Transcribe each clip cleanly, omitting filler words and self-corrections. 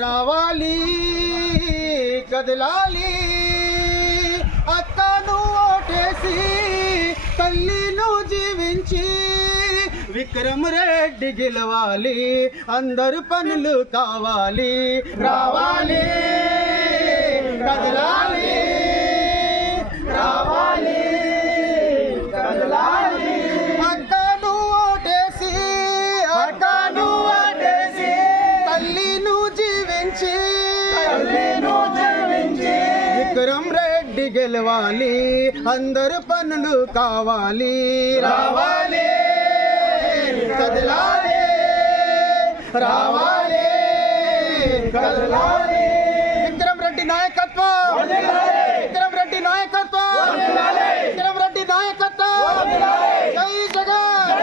రావాలి కదలాలి అక్కను ఓటేసి తల్లిను జీవించి విక్రమ్ రెడ్డి గెలవాలి అందరు పనులు కావాలి రావాలి కదలాలి రావాలి కదలాలి అక్కను ఓటేసి తల్లిను జీవించి విక్రమ్ రెడ్డి గెలవాలి అందరు పనులు కావాలి రావాలి కదలాలి రావాలి కదలాలి విక్రమ్ రెడ్డి నాయకత్వం విక్రమ్ రెడ్డి నాయకత్వం విక్రమ్ రెడ్డి నాయకత్వం జై జగన్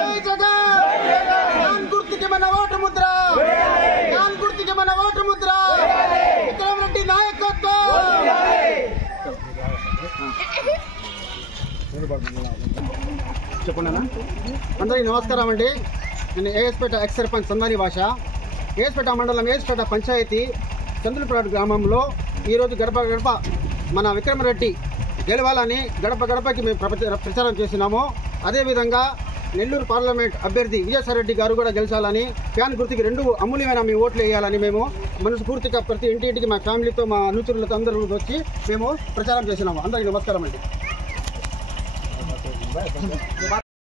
జై జగన్ జ్ఞాన్ గుర్తుకి మన ఓటు ముద్ర జ్ఞాన్ గుర్తుకి మన ఓటు ముద్ర విక్రమ్ రెడ్డి నాయకత్వం చెప్పండి అందరికీ నమస్కారం అండి. నేను ఏఎస్పేట ఎక్స్ సర్పంచ్ సందాని భాష. ఏఎస్పేట మండలం ఏఎస్పేట పంచాయతీ చంద్రులపేట గ్రామంలో ఈరోజు గడప గడప మన విక్రమ్ రెడ్డి గెలవాలని గడప గడపకి మేము ప్రచారం చేసినాము. అదేవిధంగా నెల్లూరు పార్లమెంట్ అభ్యర్థి విజయసాయిరెడ్డి గారు కూడా గెలిచాలని ఫ్యాన్ గుర్తుకి 2 అమూల్యమైన మీ ఓట్లు వేయాలని మేము మనస్ఫూర్తిగా ప్రతి ఇంటింటికి మా ఫ్యామిలీతో మా అనుచరులతో అందరూ వచ్చి మేము ప్రచారం చేసినాము. అందరికీ నమస్కారం అండి.